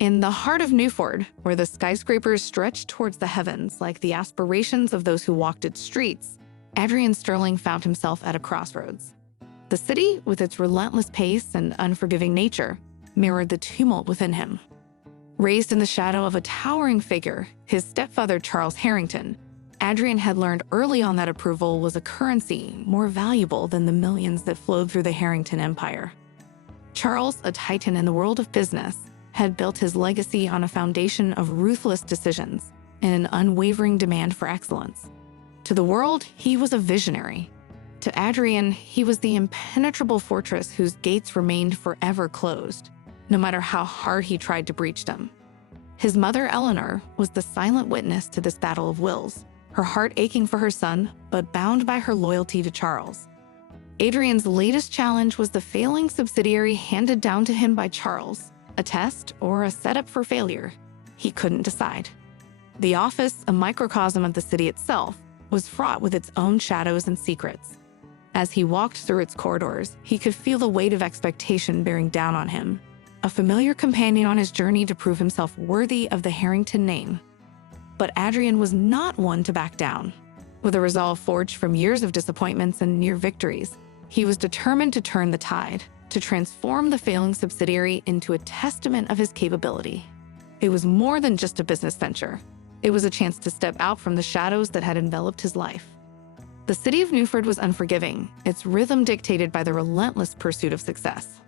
In the heart of Newford, where the skyscrapers stretched towards the heavens like the aspirations of those who walked its streets, Adrian Sterling found himself at a crossroads. The city, with its relentless pace and unforgiving nature, mirrored the tumult within him. Raised in the shadow of a towering figure, his stepfather Charles Harrington, Adrian had learned early on that approval was a currency more valuable than the millions that flowed through the Harrington empire. Charles, a titan in the world of business, had built his legacy on a foundation of ruthless decisions and an unwavering demand for excellence. To the world, he was a visionary. To Adrian, he was the impenetrable fortress whose gates remained forever closed, no matter how hard he tried to breach them. His mother, Eleanor, was the silent witness to this battle of wills, her heart aching for her son, but bound by her loyalty to Charles. Adrian's latest challenge was the failing subsidiary handed down to him by Charles, a test or a setup for failure. He couldn't decide. The office, a microcosm of the city itself, was fraught with its own shadows and secrets. As he walked through its corridors, he could feel the weight of expectation bearing down on him, a familiar companion on his journey to prove himself worthy of the Harrington name. But Adrian was not one to back down. With a resolve forged from years of disappointments and near victories, he was determined to turn the tide, to transform the failing subsidiary into a testament of his capability. It was more than just a business venture. It was a chance to step out from the shadows that had enveloped his life. The city of Newford was unforgiving, its rhythm dictated by the relentless pursuit of success.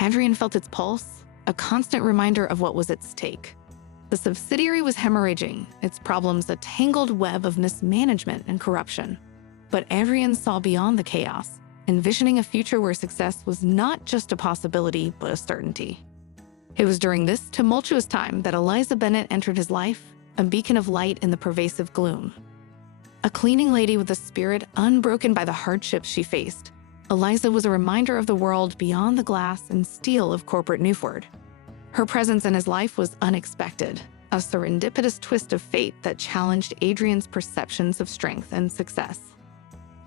Adrian felt its pulse, a constant reminder of what was at stake. The subsidiary was hemorrhaging, its problems a tangled web of mismanagement and corruption. But Adrian saw beyond the chaos, envisioning a future where success was not just a possibility, but a certainty. It was during this tumultuous time that Eliza Bennett entered his life, a beacon of light in the pervasive gloom. A cleaning lady with a spirit unbroken by the hardships she faced, Eliza was a reminder of the world beyond the glass and steel of corporate Newford. Her presence in his life was unexpected, a serendipitous twist of fate that challenged Adrian's perceptions of strength and success.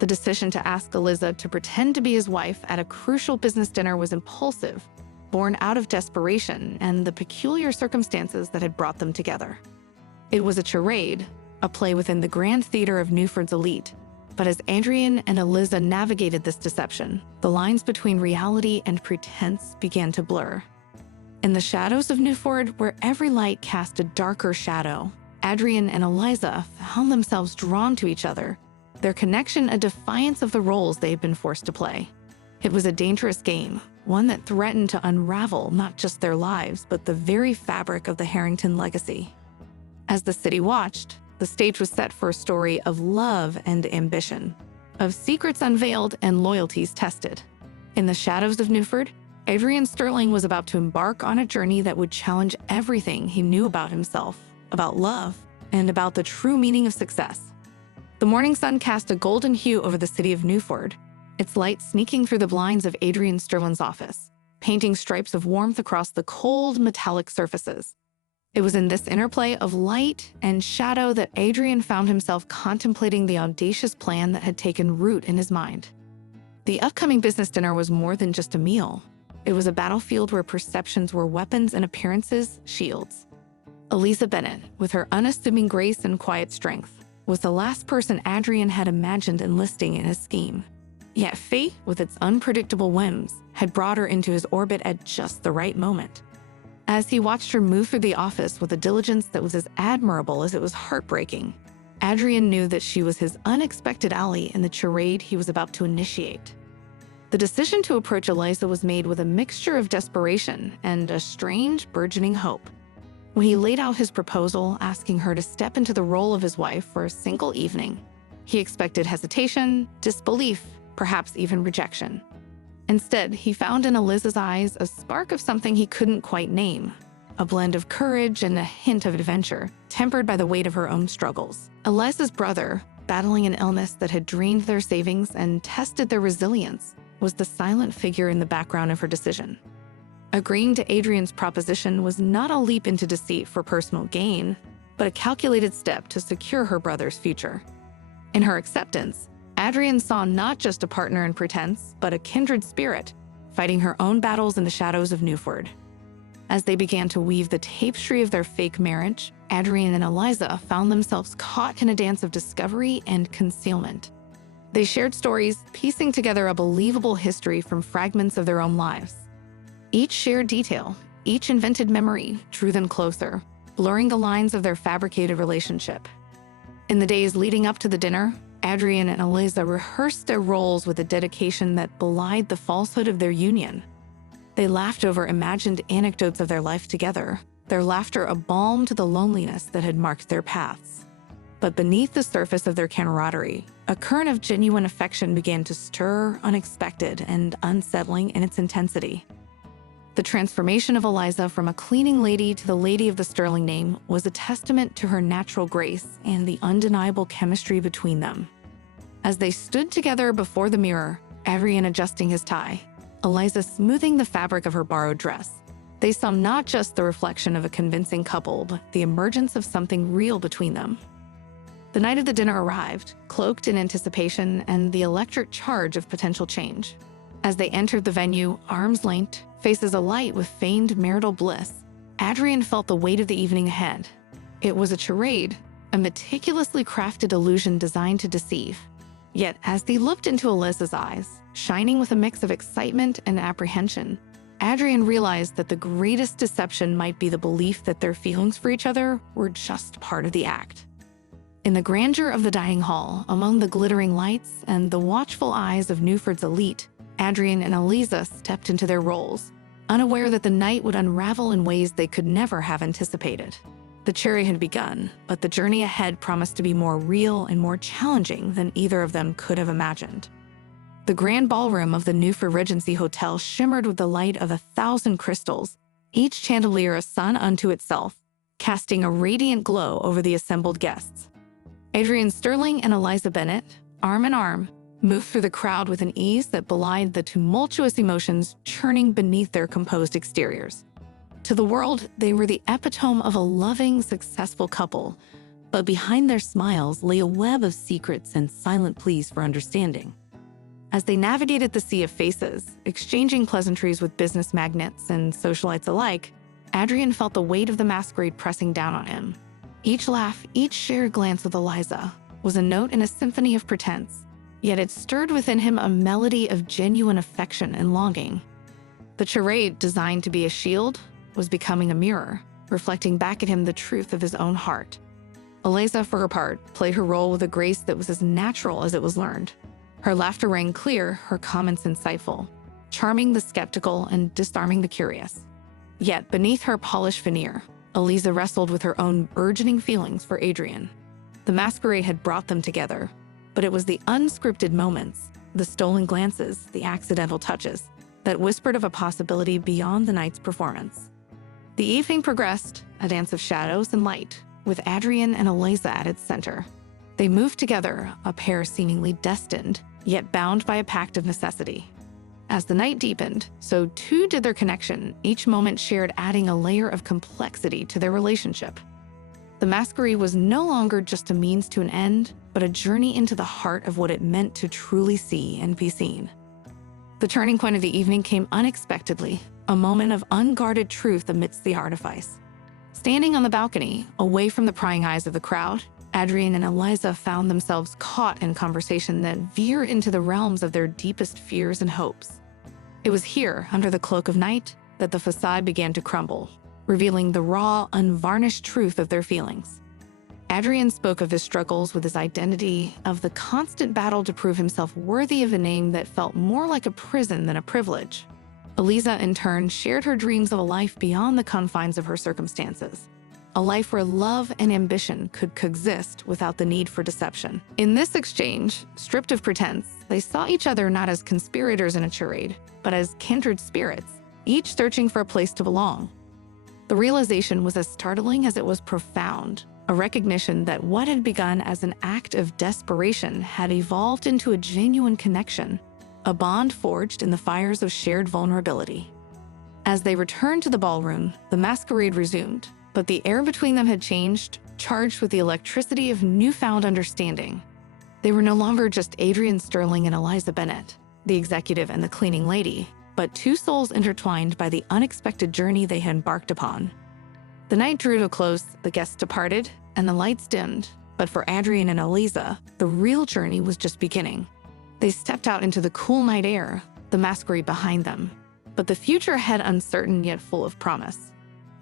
The decision to ask Eliza to pretend to be his wife at a crucial business dinner was impulsive, born out of desperation and the peculiar circumstances that had brought them together. It was a charade, a play within the grand theater of Newford's elite. But as Adrian and Eliza navigated this deception, the lines between reality and pretense began to blur. In the shadows of Newford, where every light cast a darker shadow, Adrian and Eliza found themselves drawn to each other, their connection a defiance of the roles they had been forced to play. It was a dangerous game, one that threatened to unravel not just their lives, but the very fabric of the Harrington legacy. As the city watched, the stage was set for a story of love and ambition, of secrets unveiled and loyalties tested. In the shadows of Newford, Adrian Sterling was about to embark on a journey that would challenge everything he knew about himself, about love, and about the true meaning of success. The morning sun cast a golden hue over the city of Newford, its light sneaking through the blinds of Adrian Sterling's office, painting stripes of warmth across the cold, metallic surfaces. It was in this interplay of light and shadow that Adrian found himself contemplating the audacious plan that had taken root in his mind. The upcoming business dinner was more than just a meal. It was a battlefield where perceptions were weapons and appearances shields. Eliza Bennett, with her unassuming grace and quiet strength, was the last person Adrian had imagined enlisting in his scheme. Yet fate, with its unpredictable whims, had brought her into his orbit at just the right moment. As he watched her move through the office with a diligence that was as admirable as it was heartbreaking, Adrian knew that she was his unexpected ally in the charade he was about to initiate. The decision to approach Eliza was made with a mixture of desperation and a strange, burgeoning hope. When he laid out his proposal, asking her to step into the role of his wife for a single evening, he expected hesitation, disbelief, perhaps even rejection. Instead, he found in Eliza's eyes a spark of something he couldn't quite name, a blend of courage and a hint of adventure, tempered by the weight of her own struggles. Eliza's brother, battling an illness that had drained their savings and tested their resilience, was the silent figure in the background of her decision. Agreeing to Adrian's proposition was not a leap into deceit for personal gain, but a calculated step to secure her brother's future. In her acceptance, Adrian saw not just a partner in pretense, but a kindred spirit, fighting her own battles in the shadows of Newford. As they began to weave the tapestry of their fake marriage, Adrian and Eliza found themselves caught in a dance of discovery and concealment. They shared stories, piecing together a believable history from fragments of their own lives. Each shared detail, each invented memory drew them closer, blurring the lines of their fabricated relationship. In the days leading up to the dinner, Adrian and Eliza rehearsed their roles with a dedication that belied the falsehood of their union. They laughed over imagined anecdotes of their life together, their laughter a balm to the loneliness that had marked their paths. But beneath the surface of their camaraderie, a current of genuine affection began to stir, unexpected and unsettling in its intensity. The transformation of Eliza from a cleaning lady to the lady of the Sterling name was a testament to her natural grace and the undeniable chemistry between them. As they stood together before the mirror, Adrian adjusting his tie, Eliza smoothing the fabric of her borrowed dress, they saw not just the reflection of a convincing couple, but the emergence of something real between them. The night of the dinner arrived, cloaked in anticipation and the electric charge of potential change. As they entered the venue, arms linked, faces alight with feigned marital bliss, Adrian felt the weight of the evening ahead. It was a charade, a meticulously crafted illusion designed to deceive. Yet, as they looked into Eliza's eyes, shining with a mix of excitement and apprehension, Adrian realized that the greatest deception might be the belief that their feelings for each other were just part of the act. In the grandeur of the dining hall, among the glittering lights and the watchful eyes of Newford's elite, Adrian and Eliza stepped into their roles, unaware that the night would unravel in ways they could never have anticipated. The charade had begun, but the journey ahead promised to be more real and more challenging than either of them could have imagined. The grand ballroom of the Newford Regency Hotel shimmered with the light of 1,000 crystals, each chandelier a sun unto itself, casting a radiant glow over the assembled guests. Adrian Sterling and Eliza Bennett, arm in arm, moved through the crowd with an ease that belied the tumultuous emotions churning beneath their composed exteriors. To the world, they were the epitome of a loving, successful couple, but behind their smiles lay a web of secrets and silent pleas for understanding. As they navigated the sea of faces, exchanging pleasantries with business magnates and socialites alike, Adrian felt the weight of the masquerade pressing down on him. Each laugh, each shared glance with Eliza was a note in a symphony of pretense, yet it stirred within him a melody of genuine affection and longing. The charade, designed to be a shield, was becoming a mirror, reflecting back at him the truth of his own heart. Eliza, for her part, played her role with a grace that was as natural as it was learned. Her laughter rang clear, her comments insightful, charming the skeptical and disarming the curious. Yet, beneath her polished veneer, Eliza wrestled with her own burgeoning feelings for Adrian. The masquerade had brought them together, but it was the unscripted moments, the stolen glances, the accidental touches, that whispered of a possibility beyond the night's performance. The evening progressed, a dance of shadows and light, with Adrian and Eliza at its center. They moved together, a pair seemingly destined, yet bound by a pact of necessity. As the night deepened, so too did their connection, each moment shared adding a layer of complexity to their relationship. The masquerade was no longer just a means to an end, but a journey into the heart of what it meant to truly see and be seen. The turning point of the evening came unexpectedly, a moment of unguarded truth amidst the artifice. Standing on the balcony, away from the prying eyes of the crowd, Adrian and Eliza found themselves caught in conversation that veered into the realms of their deepest fears and hopes. It was here, under the cloak of night, that the facade began to crumble, revealing the raw, unvarnished truth of their feelings. Adrian spoke of his struggles with his identity, of the constant battle to prove himself worthy of a name that felt more like a prison than a privilege. Eliza, in turn, shared her dreams of a life beyond the confines of her circumstances, a life where love and ambition could coexist without the need for deception. In this exchange, stripped of pretense, they saw each other not as conspirators in a charade, but as kindred spirits, each searching for a place to belong. The realization was as startling as it was profound, a recognition that what had begun as an act of desperation had evolved into a genuine connection, a bond forged in the fires of shared vulnerability. As they returned to the ballroom, the masquerade resumed, but the air between them had changed, charged with the electricity of newfound understanding. They were no longer just Adrian Sterling and Eliza Bennett, the executive and the cleaning lady, but but two souls intertwined by the unexpected journey they had embarked upon. The night drew to a close, the guests departed, and the lights dimmed. But for Adrian and Eliza, the real journey was just beginning. They stepped out into the cool night air, the masquerade behind them. But the future ahead uncertain yet full of promise.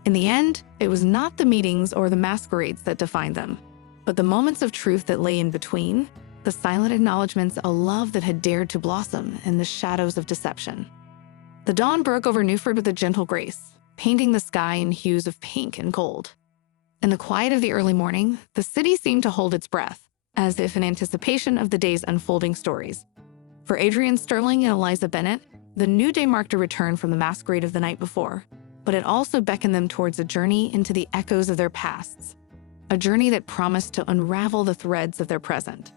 In the end, it was not the meetings or the masquerades that defined them, but the moments of truth that lay in between, the silent acknowledgments of a love that had dared to blossom in the shadows of deception. The dawn broke over Newford with a gentle grace, painting the sky in hues of pink and gold. In the quiet of the early morning, the city seemed to hold its breath, as if in anticipation of the day's unfolding stories. For Adrian Sterling and Eliza Bennett, the new day marked a return from the masquerade of the night before, but it also beckoned them towards a journey into the echoes of their pasts, a journey that promised to unravel the threads of their present.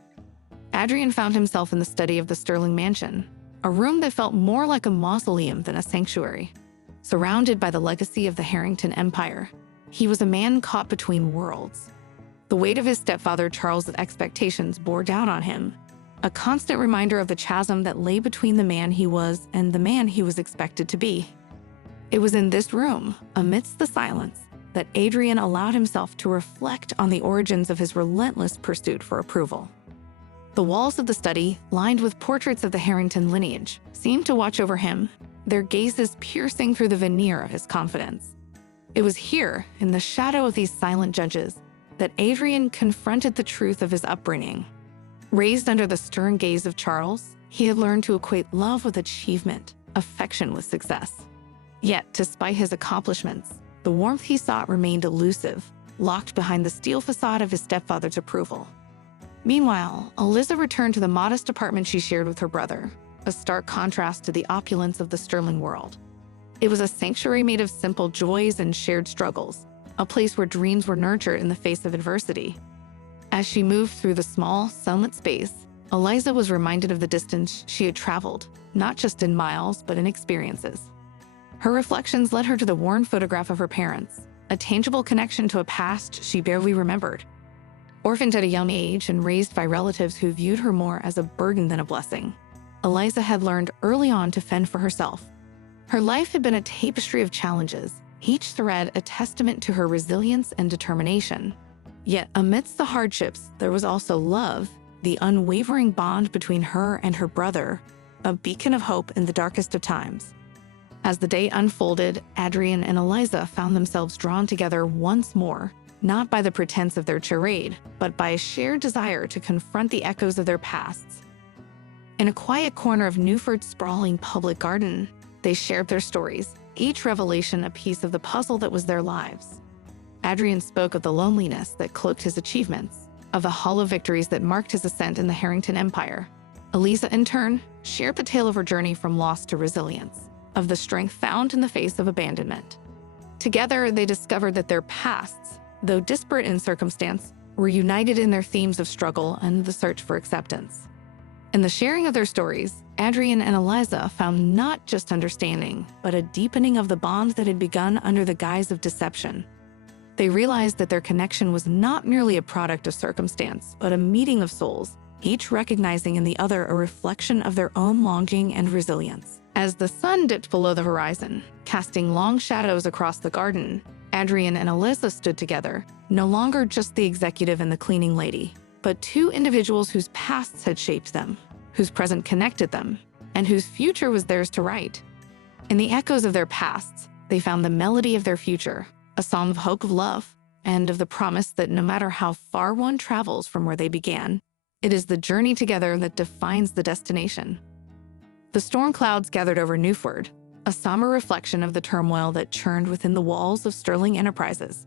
Adrian found himself in the study of the Sterling mansion, a room that felt more like a mausoleum than a sanctuary. Surrounded by the legacy of the Harrington Empire, he was a man caught between worlds. The weight of his stepfather Charles's expectations bore down on him, a constant reminder of the chasm that lay between the man he was and the man he was expected to be. It was in this room, amidst the silence, that Adrian allowed himself to reflect on the origins of his relentless pursuit for approval. The walls of the study, lined with portraits of the Harrington lineage, seemed to watch over him, their gazes piercing through the veneer of his confidence. It was here, in the shadow of these silent judges, that Adrian confronted the truth of his upbringing. Raised under the stern gaze of Charles, he had learned to equate love with achievement, affection with success. Yet, despite his accomplishments, the warmth he sought remained elusive, locked behind the steel facade of his stepfather's approval. Meanwhile, Eliza returned to the modest apartment she shared with her brother, a stark contrast to the opulence of the Sterling world. It was a sanctuary made of simple joys and shared struggles, a place where dreams were nurtured in the face of adversity. As she moved through the small, sunlit space, Eliza was reminded of the distance she had traveled, not just in miles, but in experiences. Her reflections led her to the worn photograph of her parents, a tangible connection to a past she barely remembered. Orphaned at a young age and raised by relatives who viewed her more as a burden than a blessing, Eliza had learned early on to fend for herself. Her life had been a tapestry of challenges, each thread a testament to her resilience and determination. Yet amidst the hardships, there was also love, the unwavering bond between her and her brother, a beacon of hope in the darkest of times. As the day unfolded, Adrian and Eliza found themselves drawn together once more, not by the pretense of their charade, but by a shared desire to confront the echoes of their pasts. In a quiet corner of Newford's sprawling public garden, they shared their stories, each revelation a piece of the puzzle that was their lives. Adrian spoke of the loneliness that cloaked his achievements, of the hollow victories that marked his ascent in the Harrington Empire. Eliza, in turn, shared the tale of her journey from loss to resilience, of the strength found in the face of abandonment. Together, they discovered that their pasts, though disparate in circumstance, were united in their themes of struggle and the search for acceptance. In the sharing of their stories, Adrian and Eliza found not just understanding, but a deepening of the bond that had begun under the guise of deception. They realized that their connection was not merely a product of circumstance, but a meeting of souls, each recognizing in the other a reflection of their own longing and resilience. As the sun dipped below the horizon, casting long shadows across the garden, Adrian and Eliza stood together, no longer just the executive and the cleaning lady, but two individuals whose pasts had shaped them, whose present connected them, and whose future was theirs to write. In the echoes of their pasts, they found the melody of their future, a song of hope, of love, and of the promise that no matter how far one travels from where they began, it is the journey together that defines the destination. The storm clouds gathered over Newford, a somber reflection of the turmoil that churned within the walls of Sterling Enterprises.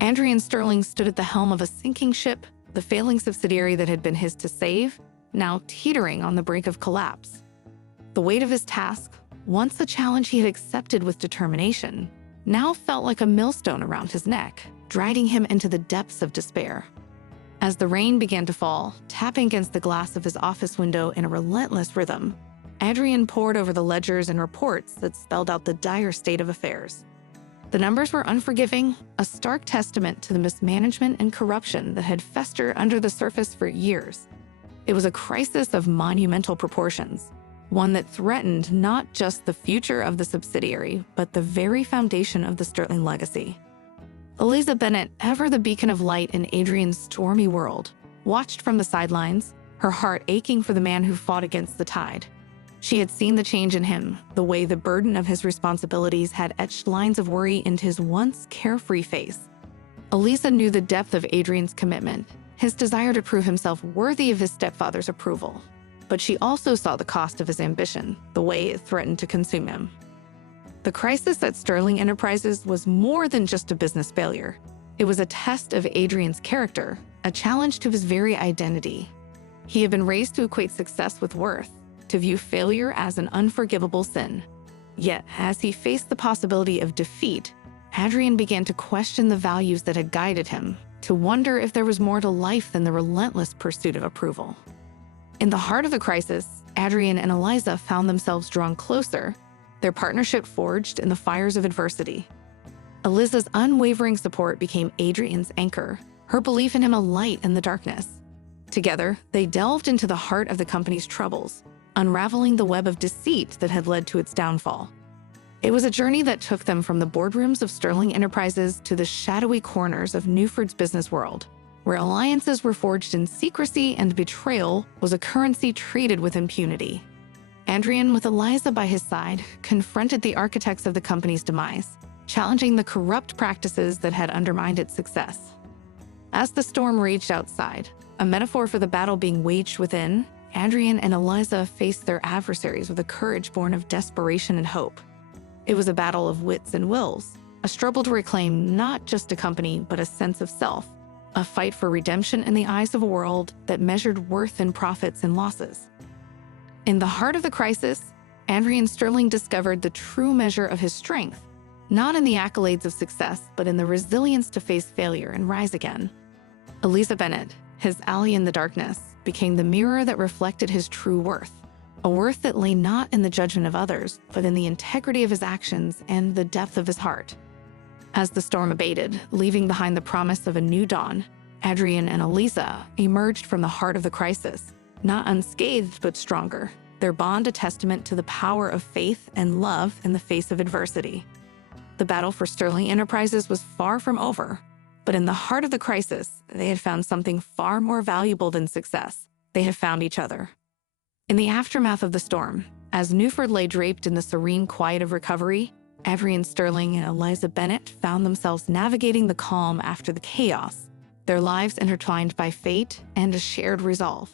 Adrian Sterling stood at the helm of a sinking ship, the failing subsidiary that had been his to save, now teetering on the brink of collapse. The weight of his task, once a challenge he had accepted with determination, now felt like a millstone around his neck, dragging him into the depths of despair. As the rain began to fall, tapping against the glass of his office window in a relentless rhythm, Adrian pored over the ledgers and reports that spelled out the dire state of affairs. The numbers were unforgiving, a stark testament to the mismanagement and corruption that had festered under the surface for years. It was a crisis of monumental proportions, one that threatened not just the future of the subsidiary, but the very foundation of the Sterling legacy. Eliza Bennett, ever the beacon of light in Adrian's stormy world, watched from the sidelines, her heart aching for the man who fought against the tide. She had seen the change in him, the way the burden of his responsibilities had etched lines of worry into his once carefree face. Eliza knew the depth of Adrian's commitment, his desire to prove himself worthy of his stepfather's approval. But she also saw the cost of his ambition, the way it threatened to consume him. The crisis at Sterling Enterprises was more than just a business failure. It was a test of Adrian's character, a challenge to his very identity. He had been raised to equate success with worth, to view failure as an unforgivable sin. Yet, as he faced the possibility of defeat, Adrian began to question the values that had guided him, to wonder if there was more to life than the relentless pursuit of approval. In the heart of the crisis, Adrian and Eliza found themselves drawn closer, their partnership forged in the fires of adversity. Eliza's unwavering support became Adrian's anchor, her belief in him a light in the darkness. Together, they delved into the heart of the company's troubles, unraveling the web of deceit that had led to its downfall. It was a journey that took them from the boardrooms of Sterling Enterprises to the shadowy corners of Newford's business world, where alliances were forged in secrecy and betrayal was a currency treated with impunity. Adrian, with Eliza by his side, confronted the architects of the company's demise, challenging the corrupt practices that had undermined its success. As the storm raged outside, a metaphor for the battle being waged within, Adrian and Eliza faced their adversaries with a courage born of desperation and hope. It was a battle of wits and wills, a struggle to reclaim not just a company but a sense of self, a fight for redemption in the eyes of a world that measured worth in profits and losses. In the heart of the crisis, Adrian Sterling discovered the true measure of his strength, not in the accolades of success, but in the resilience to face failure and rise again. Eliza Bennett, his ally in the darkness, became the mirror that reflected his true worth, a worth that lay not in the judgment of others, but in the integrity of his actions and the depth of his heart. As the storm abated, leaving behind the promise of a new dawn, Adrian and Eliza emerged from the heart of the crisis, not unscathed but stronger, their bond a testament to the power of faith and love in the face of adversity. The battle for Sterling Enterprises was far from over, but in the heart of the crisis, they had found something far more valuable than success. They had found each other. In the aftermath of the storm, as Newford lay draped in the serene quiet of recovery, Adrian Sterling and Eliza Bennett found themselves navigating the calm after the chaos, their lives intertwined by fate and a shared resolve.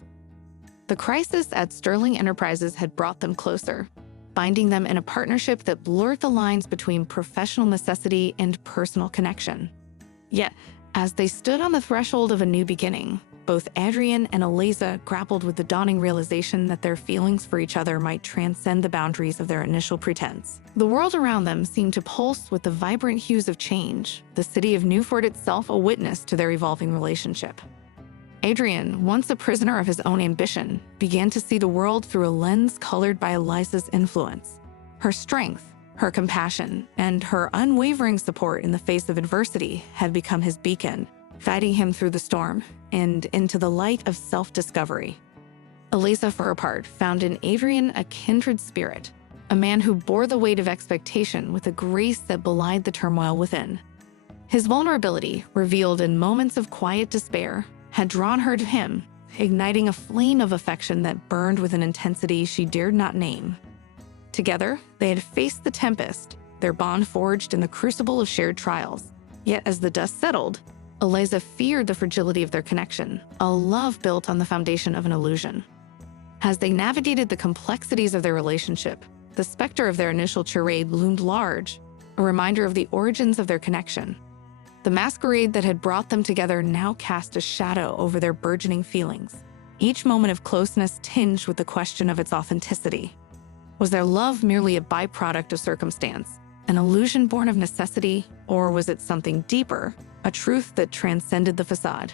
The crisis at Sterling Enterprises had brought them closer, binding them in a partnership that blurred the lines between professional necessity and personal connection. Yet, as they stood on the threshold of a new beginning, both Adrian and Eliza grappled with the dawning realization that their feelings for each other might transcend the boundaries of their initial pretense. The world around them seemed to pulse with the vibrant hues of change, the city of Newford itself a witness to their evolving relationship. Adrian, once a prisoner of his own ambition, began to see the world through a lens colored by Eliza's influence. Her strength, her compassion, and her unwavering support in the face of adversity had become his beacon, guiding him through the storm and into the light of self-discovery. Eliza, for her part, found in Adrian a kindred spirit, a man who bore the weight of expectation with a grace that belied the turmoil within. His vulnerability, revealed in moments of quiet despair, had drawn her to him, igniting a flame of affection that burned with an intensity she dared not name. Together, they had faced the tempest, their bond forged in the crucible of shared trials. Yet as the dust settled, Eliza feared the fragility of their connection, a love built on the foundation of an illusion. As they navigated the complexities of their relationship, the specter of their initial charade loomed large, a reminder of the origins of their connection. The masquerade that had brought them together now cast a shadow over their burgeoning feelings, each moment of closeness tinged with the question of its authenticity. Was their love merely a byproduct of circumstance, an illusion born of necessity, or was it something deeper, a truth that transcended the facade?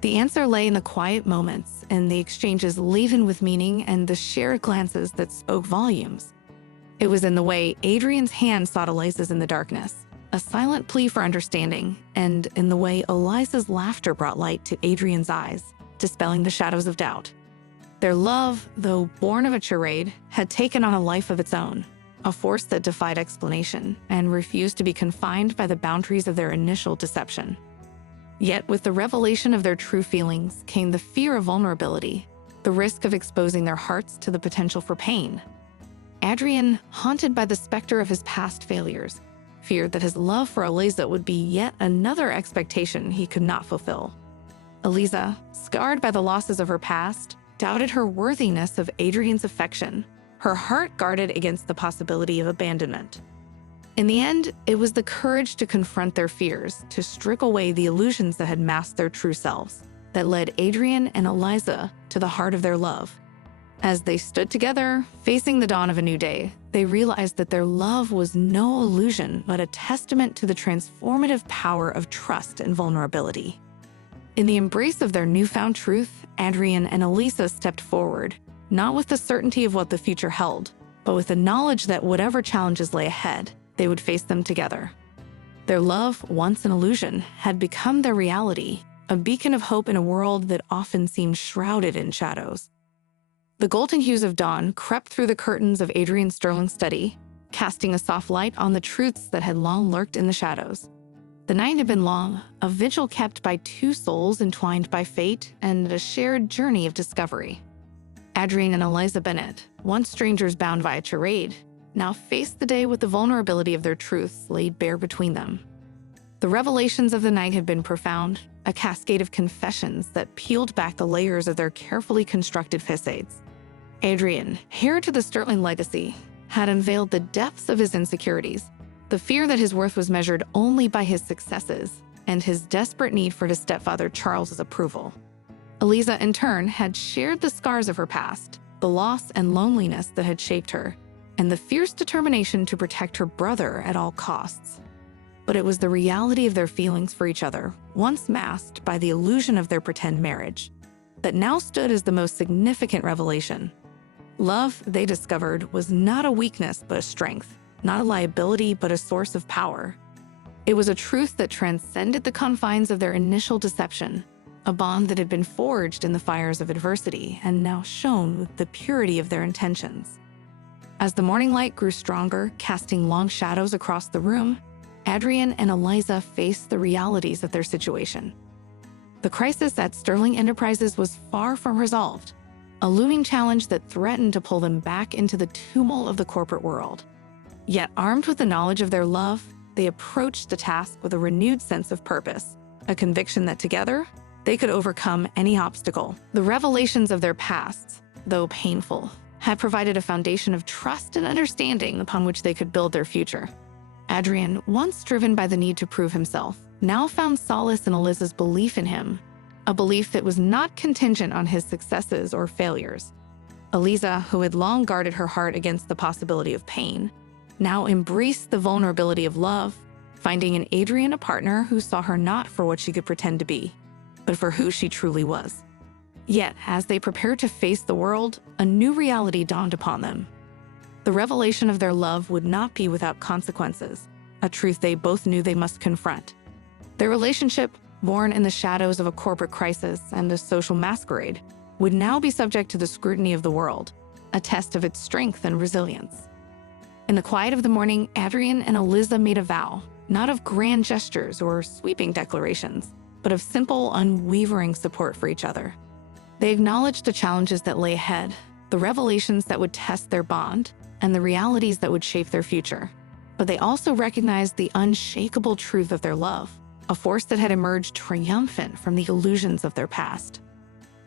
The answer lay in the quiet moments, in the exchanges laden with meaning, and the shared glances that spoke volumes. It was in the way Adrian's hand sought Eliza's in the darkness, a silent plea for understanding, and in the way Eliza's laughter brought light to Adrian's eyes, dispelling the shadows of doubt. Their love, though born of a charade, had taken on a life of its own, a force that defied explanation and refused to be confined by the boundaries of their initial deception. Yet with the revelation of their true feelings came the fear of vulnerability, the risk of exposing their hearts to the potential for pain. Adrian, haunted by the specter of his past failures, feared that his love for Eliza would be yet another expectation he could not fulfill. Eliza, scarred by the losses of her past, doubted her worthiness of Adrian's affection, her heart guarded against the possibility of abandonment. In the end, it was the courage to confront their fears, to strip away the illusions that had masked their true selves, that led Adrian and Eliza to the heart of their love. As they stood together, facing the dawn of a new day, they realized that their love was no illusion, but a testament to the transformative power of trust and vulnerability. In the embrace of their newfound truth, Adrian and Eliza stepped forward, not with the certainty of what the future held, but with the knowledge that whatever challenges lay ahead, they would face them together. Their love, once an illusion, had become their reality, a beacon of hope in a world that often seemed shrouded in shadows. The golden hues of dawn crept through the curtains of Adrian Sterling's study, casting a soft light on the truths that had long lurked in the shadows. The night had been long, a vigil kept by two souls entwined by fate and a shared journey of discovery. Adrian and Eliza Bennett, once strangers bound by a charade, now faced the day with the vulnerability of their truths laid bare between them. The revelations of the night had been profound, a cascade of confessions that peeled back the layers of their carefully constructed facades. Adrian, heir to the Sterling legacy, had unveiled the depths of his insecurities, the fear that his worth was measured only by his successes, and his desperate need for his stepfather Charles's approval. Eliza, in turn, had shared the scars of her past, the loss and loneliness that had shaped her, and the fierce determination to protect her brother at all costs. But it was the reality of their feelings for each other, once masked by the illusion of their pretend marriage, that now stood as the most significant revelation. Love, they discovered, was not a weakness but a strength, not a liability but a source of power. It was a truth that transcended the confines of their initial deception, a bond that had been forged in the fires of adversity and now shone with the purity of their intentions. As the morning light grew stronger, casting long shadows across the room, Adrian and Eliza faced the realities of their situation. The crisis at Sterling Enterprises was far from resolved, a looming challenge that threatened to pull them back into the tumult of the corporate world. Yet, armed with the knowledge of their love, they approached the task with a renewed sense of purpose, a conviction that together, they could overcome any obstacle. The revelations of their pasts, though painful, had provided a foundation of trust and understanding upon which they could build their future. Adrian, once driven by the need to prove himself, now found solace in Eliza's belief in him, a belief that was not contingent on his successes or failures. Eliza, who had long guarded her heart against the possibility of pain, now embraced the vulnerability of love, finding in Adrian a partner who saw her not for what she could pretend to be, but for who she truly was. Yet, as they prepared to face the world, a new reality dawned upon them. The revelation of their love would not be without consequences, a truth they both knew they must confront. Their relationship, born in the shadows of a corporate crisis and a social masquerade, would now be subject to the scrutiny of the world, a test of its strength and resilience. In the quiet of the morning, Adrian and Eliza made a vow, not of grand gestures or sweeping declarations, but of simple, unwavering support for each other. They acknowledged the challenges that lay ahead, the revelations that would test their bond, and the realities that would shape their future. But they also recognized the unshakable truth of their love, a force that had emerged triumphant from the illusions of their past.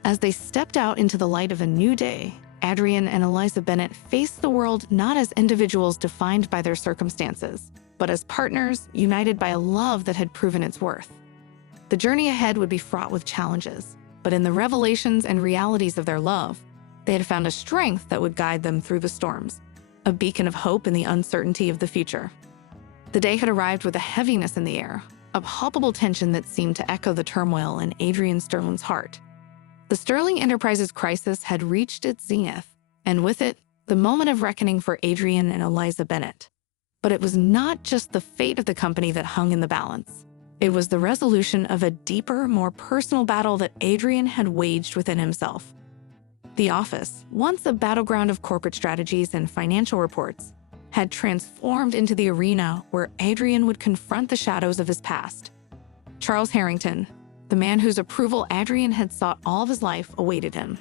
As they stepped out into the light of a new day, Adrian and Eliza Bennett faced the world not as individuals defined by their circumstances, but as partners united by a love that had proven its worth. The journey ahead would be fraught with challenges, but in the revelations and realities of their love, they had found a strength that would guide them through the storms, a beacon of hope in the uncertainty of the future. The day had arrived with a heaviness in the air, a palpable tension that seemed to echo the turmoil in Adrian Sterling's heart. The Sterling Enterprises crisis had reached its zenith, and with it, the moment of reckoning for Adrian and Eliza Bennett. But it was not just the fate of the company that hung in the balance. It was the resolution of a deeper, more personal battle that Adrian had waged within himself. The office, once a battleground of corporate strategies and financial reports, had transformed into the arena where Adrian would confront the shadows of his past. Charles Harrington, the man whose approval Adrian had sought all of his life, awaited him.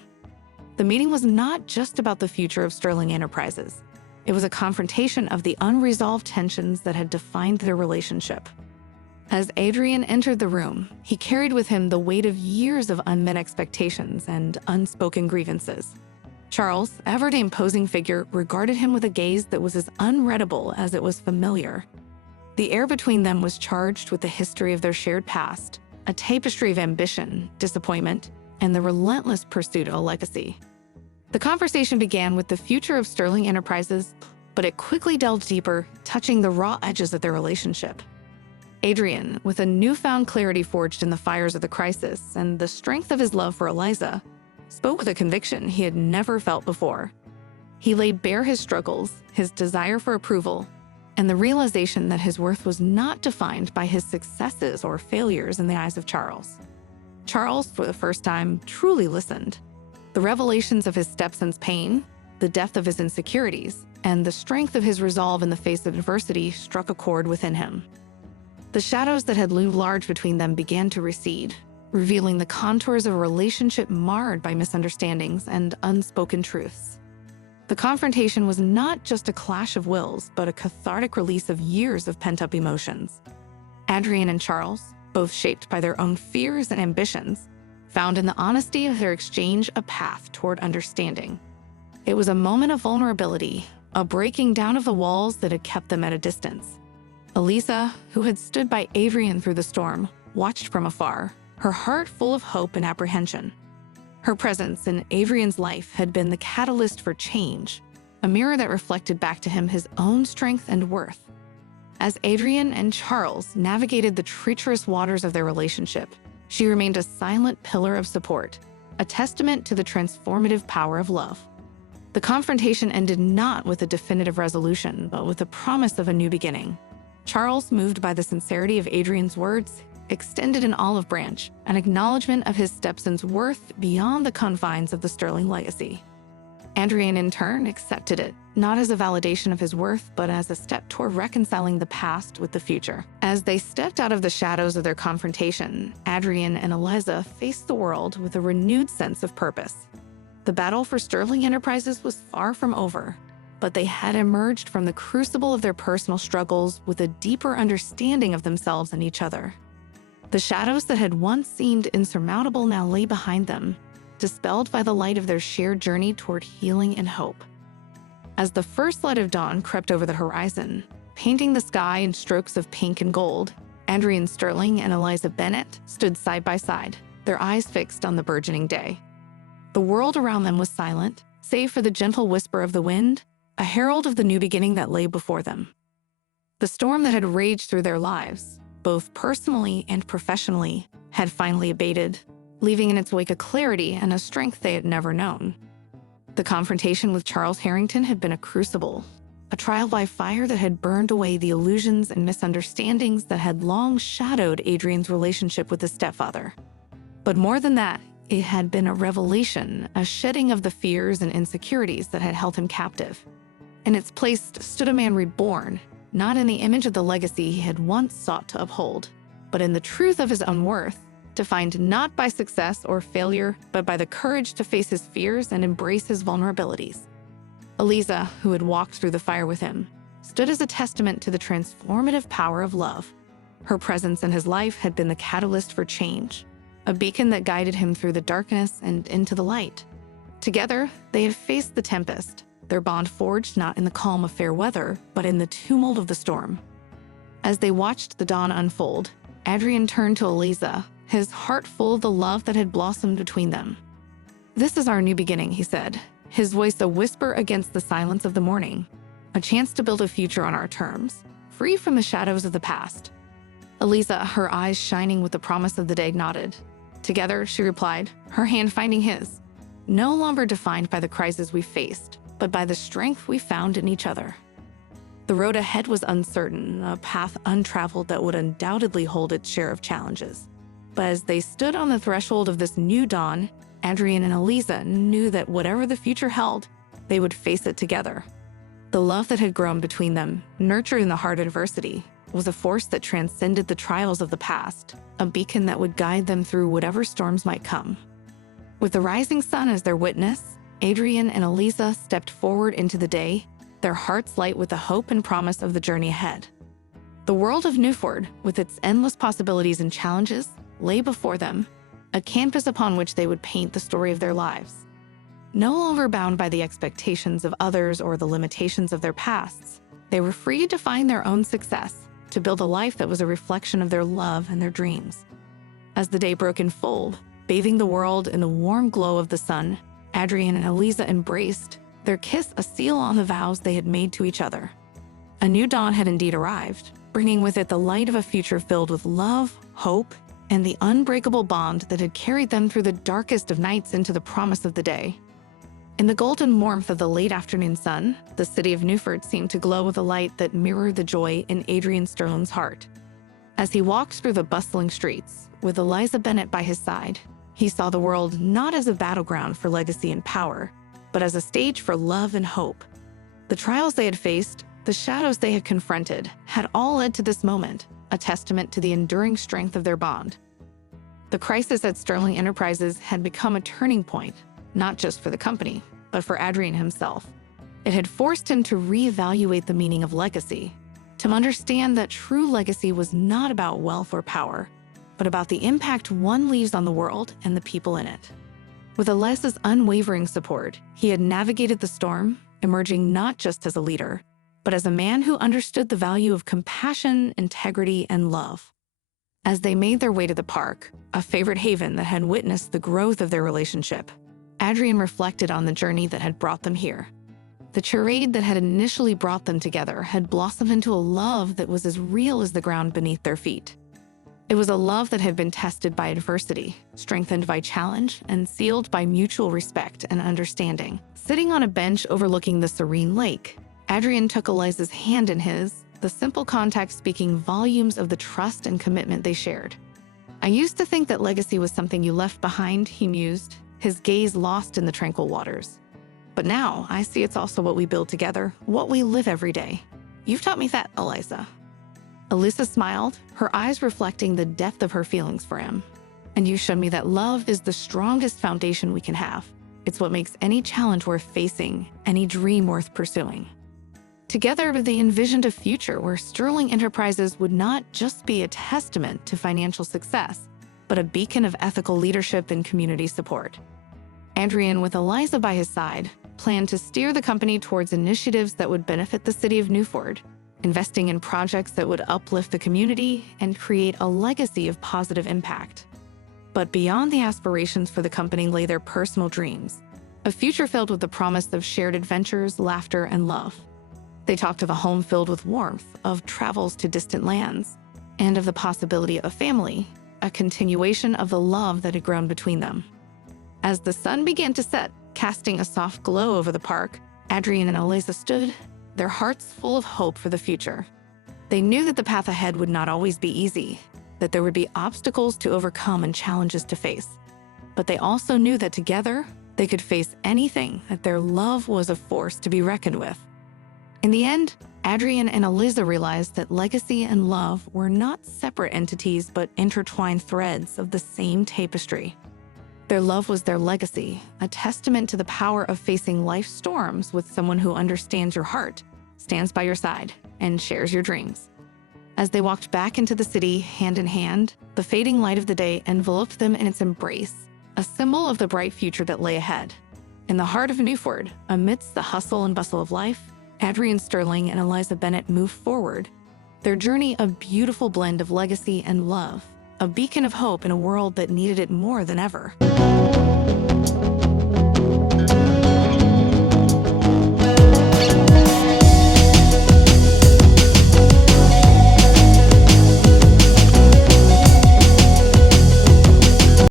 The meeting was not just about the future of Sterling Enterprises. It was a confrontation of the unresolved tensions that had defined their relationship. As Adrian entered the room, he carried with him the weight of years of unmet expectations and unspoken grievances. Charles, ever the imposing figure, regarded him with a gaze that was as unreadable as it was familiar. The air between them was charged with the history of their shared past, a tapestry of ambition, disappointment, and the relentless pursuit of a legacy. The conversation began with the future of Sterling Enterprises, but it quickly delved deeper, touching the raw edges of their relationship. Adrian, with a newfound clarity forged in the fires of the crisis and the strength of his love for Eliza, spoke with a conviction he had never felt before. He laid bare his struggles, his desire for approval, and the realization that his worth was not defined by his successes or failures in the eyes of Charles. Charles, for the first time, truly listened. The revelations of his stepson's pain, the depth of his insecurities, and the strength of his resolve in the face of adversity struck a chord within him. The shadows that had loomed large between them began to recede, revealing the contours of a relationship marred by misunderstandings and unspoken truths. The confrontation was not just a clash of wills, but a cathartic release of years of pent-up emotions. Adrian and Charles, both shaped by their own fears and ambitions, found in the honesty of their exchange a path toward understanding. It was a moment of vulnerability, a breaking down of the walls that had kept them at a distance. Eliza, who had stood by Adrian through the storm, watched from afar, her heart full of hope and apprehension. Her presence in Adrian's life had been the catalyst for change, a mirror that reflected back to him his own strength and worth. As Adrian and Charles navigated the treacherous waters of their relationship, she remained a silent pillar of support, a testament to the transformative power of love. The confrontation ended not with a definitive resolution, but with the promise of a new beginning. Charles, moved by the sincerity of Adrian's words, extended an olive branch, an acknowledgement of his stepson's worth beyond the confines of the Sterling legacy. Adrian, in turn, accepted it, not as a validation of his worth, but as a step toward reconciling the past with the future. As they stepped out of the shadows of their confrontation, Adrian and Eliza faced the world with a renewed sense of purpose. The battle for Sterling Enterprises was far from over, but they had emerged from the crucible of their personal struggles with a deeper understanding of themselves and each other. The shadows that had once seemed insurmountable now lay behind them, dispelled by the light of their shared journey toward healing and hope. As the first light of dawn crept over the horizon, painting the sky in strokes of pink and gold, Adrian Sterling and Eliza Bennett stood side by side, their eyes fixed on the burgeoning day. The world around them was silent, save for the gentle whisper of the wind, a herald of the new beginning that lay before them. The storm that had raged through their lives, both personally and professionally, had finally abated, leaving in its wake a clarity and a strength they had never known. The confrontation with Charles Harrington had been a crucible, a trial by fire that had burned away the illusions and misunderstandings that had long shadowed Adrian's relationship with his stepfather. But more than that, it had been a revelation, a shedding of the fears and insecurities that had held him captive. In its place stood a man reborn, not in the image of the legacy he had once sought to uphold, but in the truth of his own worth, defined not by success or failure, but by the courage to face his fears and embrace his vulnerabilities. Eliza, who had walked through the fire with him, stood as a testament to the transformative power of love. Her presence in his life had been the catalyst for change, a beacon that guided him through the darkness and into the light. Together, they had faced the tempest, their bond forged not in the calm of fair weather, but in the tumult of the storm. As they watched the dawn unfold, Adrian turned to Eliza, his heart full of the love that had blossomed between them. "This is our new beginning," he said, his voice a whisper against the silence of the morning. "A chance to build a future on our terms, free from the shadows of the past." Eliza, her eyes shining with the promise of the day, nodded. Together, she replied, her hand finding his, "No longer defined by the crises we faced, but by the strength we found in each other." The road ahead was uncertain, a path untraveled that would undoubtedly hold its share of challenges. But as they stood on the threshold of this new dawn, Adrian and Eliza knew that whatever the future held, they would face it together. The love that had grown between them, nurtured in the hard adversity, was a force that transcended the trials of the past, a beacon that would guide them through whatever storms might come. With the rising sun as their witness, Adrian and Eliza stepped forward into the day, their hearts light with the hope and promise of the journey ahead. The world of Newford, with its endless possibilities and challenges, lay before them, a canvas upon which they would paint the story of their lives. No longer bound by the expectations of others or the limitations of their pasts, they were free to define their own success, to build a life that was a reflection of their love and their dreams. As the day broke in full, bathing the world in the warm glow of the sun, Adrian and Eliza embraced, their kiss a seal on the vows they had made to each other. A new dawn had indeed arrived, bringing with it the light of a future filled with love, hope, and the unbreakable bond that had carried them through the darkest of nights into the promise of the day. In the golden warmth of the late afternoon sun, the city of Newford seemed to glow with a light that mirrored the joy in Adrian Sterling's heart. As he walked through the bustling streets, with Eliza Bennett by his side, he saw the world not as a battleground for legacy and power, but as a stage for love and hope. The trials they had faced, the shadows they had confronted, had all led to this moment, a testament to the enduring strength of their bond. The crisis at Sterling Enterprises had become a turning point, not just for the company, but for Adrian himself. It had forced him to reevaluate the meaning of legacy, to understand that true legacy was not about wealth or power, but about the impact one leaves on the world and the people in it. With Eliza's unwavering support, he had navigated the storm, emerging not just as a leader, but as a man who understood the value of compassion, integrity, and love. As they made their way to the park, a favorite haven that had witnessed the growth of their relationship, Adrian reflected on the journey that had brought them here. The charade that had initially brought them together had blossomed into a love that was as real as the ground beneath their feet. It was a love that had been tested by adversity, strengthened by challenge, and sealed by mutual respect and understanding. Sitting on a bench overlooking the serene lake, Adrian took Eliza's hand in his, the simple contact speaking volumes of the trust and commitment they shared. "I used to think that legacy was something you left behind," he mused, his gaze lost in the tranquil waters. "But now I see it's also what we build together, what we live every day. You've taught me that, Eliza." Eliza smiled, her eyes reflecting the depth of her feelings for him. "And you showed me that love is the strongest foundation we can have. It's what makes any challenge worth facing, any dream worth pursuing." Together, they envisioned a future where Sterling Enterprises would not just be a testament to financial success, but a beacon of ethical leadership and community support. Adrian, with Eliza by his side, planned to steer the company towards initiatives that would benefit the city of Newford, investing in projects that would uplift the community and create a legacy of positive impact. But beyond the aspirations for the company lay their personal dreams, a future filled with the promise of shared adventures, laughter, and love. They talked of a home filled with warmth, of travels to distant lands, and of the possibility of a family, a continuation of the love that had grown between them. As the sun began to set, casting a soft glow over the park, Adrian and Eliza stood, their hearts full of hope for the future. They knew that the path ahead would not always be easy, that there would be obstacles to overcome and challenges to face. But they also knew that together, they could face anything, that their love was a force to be reckoned with. In the end, Adrian and Eliza realized that legacy and love were not separate entities but intertwined threads of the same tapestry. Their love was their legacy, a testament to the power of facing life's storms with someone who understands your heart, stands by your side, and shares your dreams. As they walked back into the city, hand in hand, the fading light of the day enveloped them in its embrace, a symbol of the bright future that lay ahead. In the heart of Newford, amidst the hustle and bustle of life, Adrian Sterling and Eliza Bennett moved forward, their journey a beautiful blend of legacy and love, a beacon of hope in a world that needed it more than ever.